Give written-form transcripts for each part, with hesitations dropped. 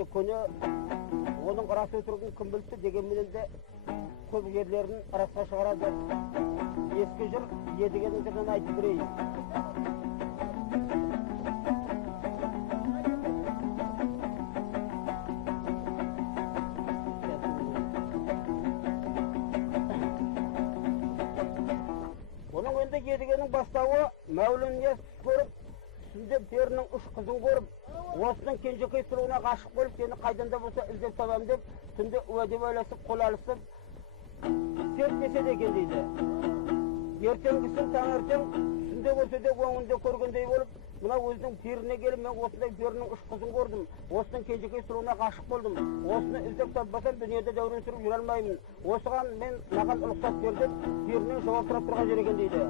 енді көне оның рас өтірігін кім білді дегенменен де көп жерлерін расқа шығарады. Ескі жыр едігенің жырынан айтып берейін. Оның енді едігенің бастауы Мәулен көріп, түсінде перінің үш қызын көріп, осының кенжекей сұлуына ғашық болып, сені қайдан да болса іздеп табам деп, түнде уәде байласып, қол алысып, сертпесе екен дейді. Ертеңгісін таңертең түсінде көрсе де өңінде көргендей болып, мына өзінің періне келіп, мен осындай перінің үш қызын көрдім, осының кенжекей сұлуына ғашық болдым, осыны іздеп таппасам дүниеде дәурен сүріп жүре алмаймын, осыған мен маған рұқсат бер деп, перінен жауап сұрап тұрған жер екен дейді.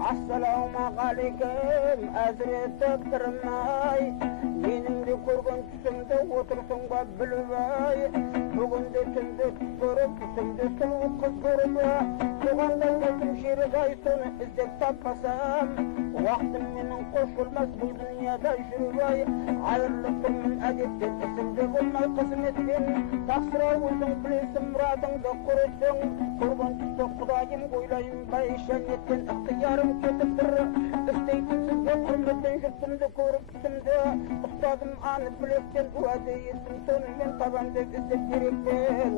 Ассалаумағалейкум, әзіреті тұрмай, менің де көрген түсімді отырсың ба білбай, бүгінде түнде түс көріп, түсімде сұлу қыз көріп, туғандай болдым шерік ай, соны іздеп таппасам, уақытым менің қош болмас бұл дүнияда жүрбай, айырылып тұрмын әдеттен, ісімде болмай қызметтен, тақсыра өзің білесің мұратыңды құрысың, көрген түсті құдайым ойлайынбай, жәннеттен ықтиярым кетіп тұр, істейтін сізге құрметтен жұртымды көріп түсімді, ұстадым аны білектен, уәде еттім сонымен табам деп іздеп керектен.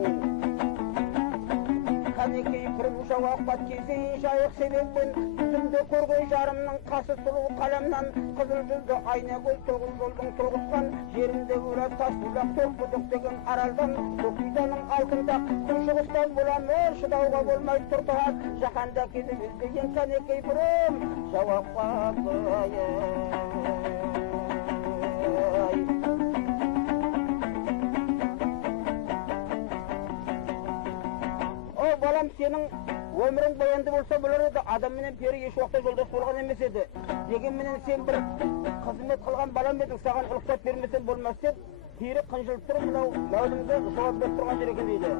Қанекей бірім жауапқа кезейін жайық себептен, түсімді көрген жарымның қасы сұлу қаламнан, қызыл жүзді айна көз тоғыз жолдың тұрғызған, жерінде өлі тас бұлақ торқұдық деген аралдан, көкүйданың алтында күншығыстан боламы, шыдауға болмай тұртығат, жаһанда кезіп іздеген қанекей бірім жауапқа балам, сенің өмірің баянды болса болар еді, адам менен пері еш уақытта жолдас болған емес еді. Дегенменен сен бір қызмет қылған балам едің, саған рұқсат бермесем болмас деп, пері қынжылып тұрып, мынау Мәуленге жауап беріп тұрған жер екен дейді.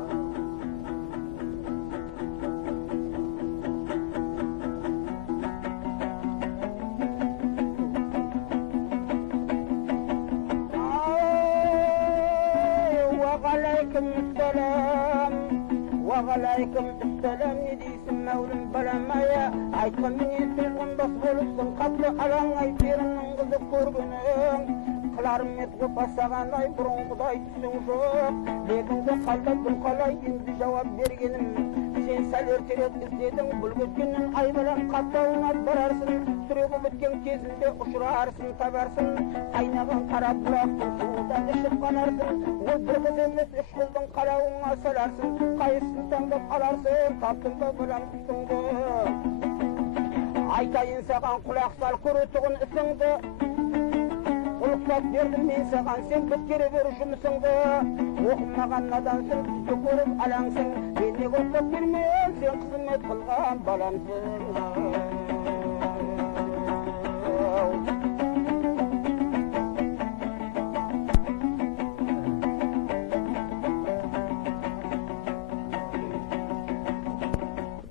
Уағалайкум ассалам, не дейсің Мәулен балам-ая, айтқан менен сөз қонбас болыпсың, қатты алаңай перінің қызы көргенің, қыларым ет ғып басағандай бұрынғыдай түсің жоқ, легіңді қалдап бұл қалай енді жауап бергенім, сен сәл ертерек іздедің, бұл өткеннің айбалам қаттауына барарсың, сүрегі біткен кезінде ұшырарсың, табарсың, қайнаған қара бұлақтың суынан ішіп қанарсың, ол бір қыз емес үш қыздың қалауыңа саларсың, қайсысын таңдап аларсың, таптың ба балам түсіңді. Айтайын саған құлақ сал көретұғын ісіңді, ұлықтап бердім мен саған, сен біткере бер жұмысыңды, оқымаған надансың, түсті көріп алаңсың, мен не ұлықтап бермен, сен қызмет қылған баламсың.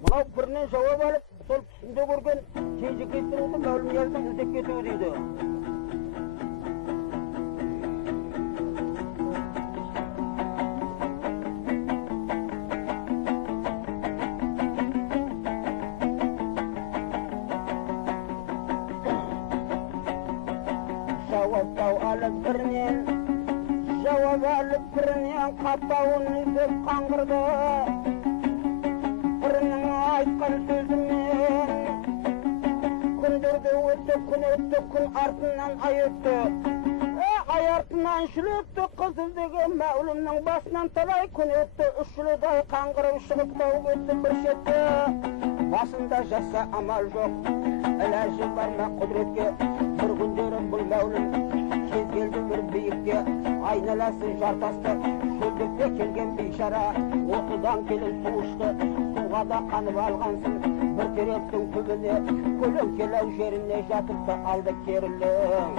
Мынау бірінен жауап алып, сол түсінде көрген кенжекей сұлуды Мәулен іздеп кетуі дейді. Жауап алып бірінен қаттауын іздеп қаңғырды, бірінің айтқан сөзімен күндерде өтті, күн өтті, күн артынан ай өтті, ай артынан жыл өтті, қыз іздеген Мәуленнің басынан талай күн өтті, үш жылдай қаңғырып шығып тауып өтті бір шетті, басында жаса амал жоқ, іләжі бар ма құдіретке, бір күндері бұл Мәулен кез келді бір биікке, айнала баласы жартасты шөлдекте келген бейшара осыдан келін суышты суға да қанып алғансың бір теректің түбіне көлеңкелеу жеріне жатыпты алды керілің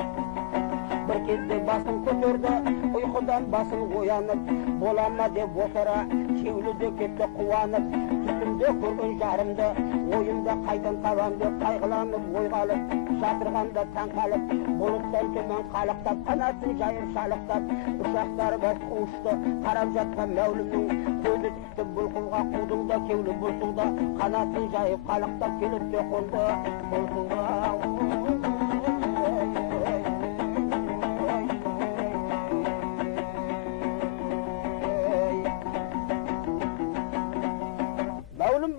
бір кезде басын көтерді ұйқыдан басын оянып бола ма деп отыра кеулі де кетті қуанып түсімде көрген жарымды ойымда қайдан табам деп қайғыланып ойға алып жатырғанда таң қалып бұлыттан төмен қалықтап қанатын жайып шалықтап ұшақтар басқа ұшты қарап жатқан мәулімнің көзі түсті бұлқынға қудың да кеулі бұлсуда қанатын жайып қалықтап келіп те қонды бұлқынға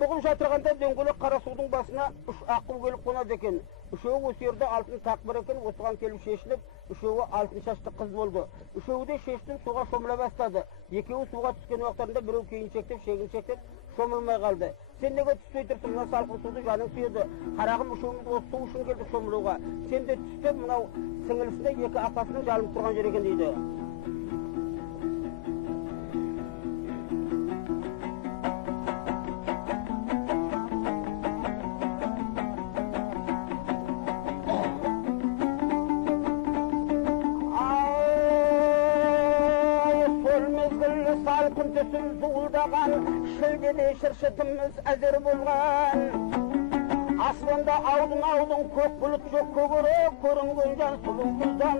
бүгін жатырғанда дөңгелек қара судың басына үш аққу келіп қонады екен. Үшеуі осы жерде алтын тақбыр екен, осыған келіп шешіліп, үшеуі алтын шашты қыз болды. Үшеуі де шештің суға шомыла бастады. Екеуі суға түскен уақыттарында біреу кейіншектеп, шегіншектеп шомылмай қалды. Сен неге түспей тұрсың, мына салқын суды жаның сүйеді. Қарағым, үшеуміз осы су үшін келдік шомылуға. Сен де түспеп, мынау сіңілісіне екі атасының жалынып тұрған жер екен дейді. Салқын түсін зуылдаған шілдеде шыршытымыз әзір болған аспанда аудың көк бұлыт жоқ көгерек көрінген жан сұлу күздан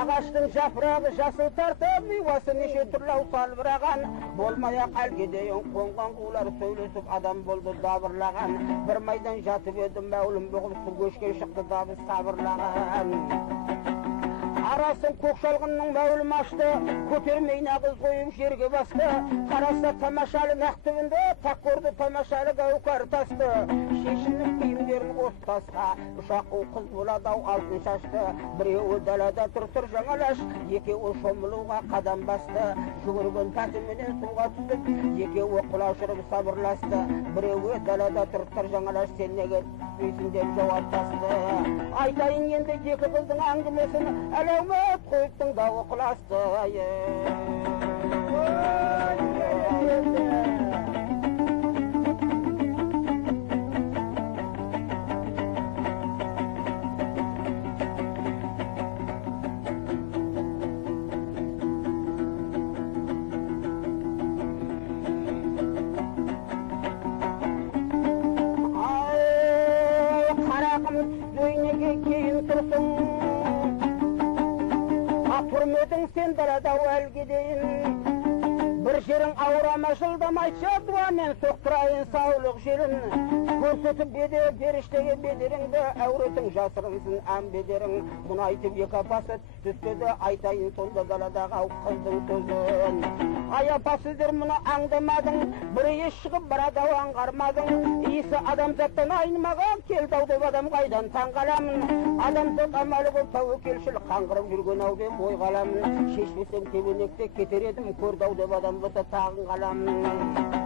ағаштың жапырағы жасыл тартып миуасы неше түрлі салбыраған болмай-ақ әлгедейін қонған қулар сөйлесіп адам болды дабырлаған бір майдан жатып еді мәулім бұғып су көшкен шықты дабыс сабырлаған арасын көк шалғынның мәулім ашты көтермей нағыз қойып жерге басты қараса тамашалы нақ түбінде тақ көрді тамашалы гәукар тасты шешініп киімдерін осы тасқа үш аққу қыз болады ау алтын шашты біреуі далада тұр жаңалаш екеуі шомылуға қадам басты жүгірген тәтіменен суға түсіп екеуі құлашырып сабырласты біреуі далада тұр жаңалаш сен неге түспейсің деп жауап тасты айтайын енді екі қыздың әңгімесін әлеумет қойып тыңдау ықыласты Тұрмедің сен далада әлгедейін бір жерің ауырама жылдамайша дуамен соқтырайын саулық жерін көрсетіп беде періштеге бедеріңді әуретің жасырынсын әм бедерің мұны айтып екі апасы түстеді айтайын сонда даладағы ау қыздың сөзін ай апа сіздер мұны аңдамадың бір еш шығып барады ау аңғармадың иісі адамзаттан айнымаған келді ау деп адам қайдан таң қаламын адамзат амалы болып тәуекелшіл қаңғырып жүрген ау деп ой қаламын шешпесем кебенекте кетер едім көрді ау деп адам болса тағын қаламын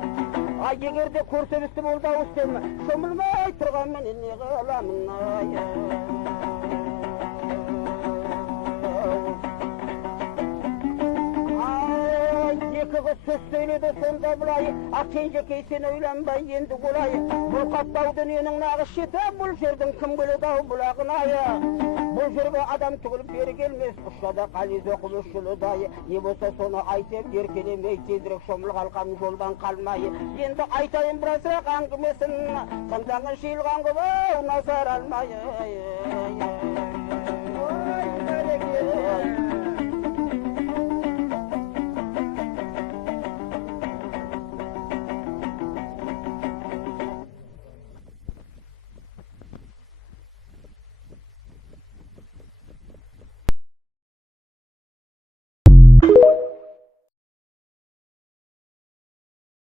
ай егер де көрсемісті болды ау істем шомылмай тұрғанмен не қыламын екі қыз сөз сөйледі сонда былай кенжекей сен ойланбай енді олай бұл қаптау дүниенің нағыз шеті бұл жердің кім біледі ау бұлағын айы бұл жерге адам түгіліп бері келмес ұшада қализ оқып үш жылыдай не болса соны айтып еркелемей тезірек шомыл қалқан жолдан қалмай енді айтайын біразырақ әңгімесін тыңдағын жиылған қып ау назар алмай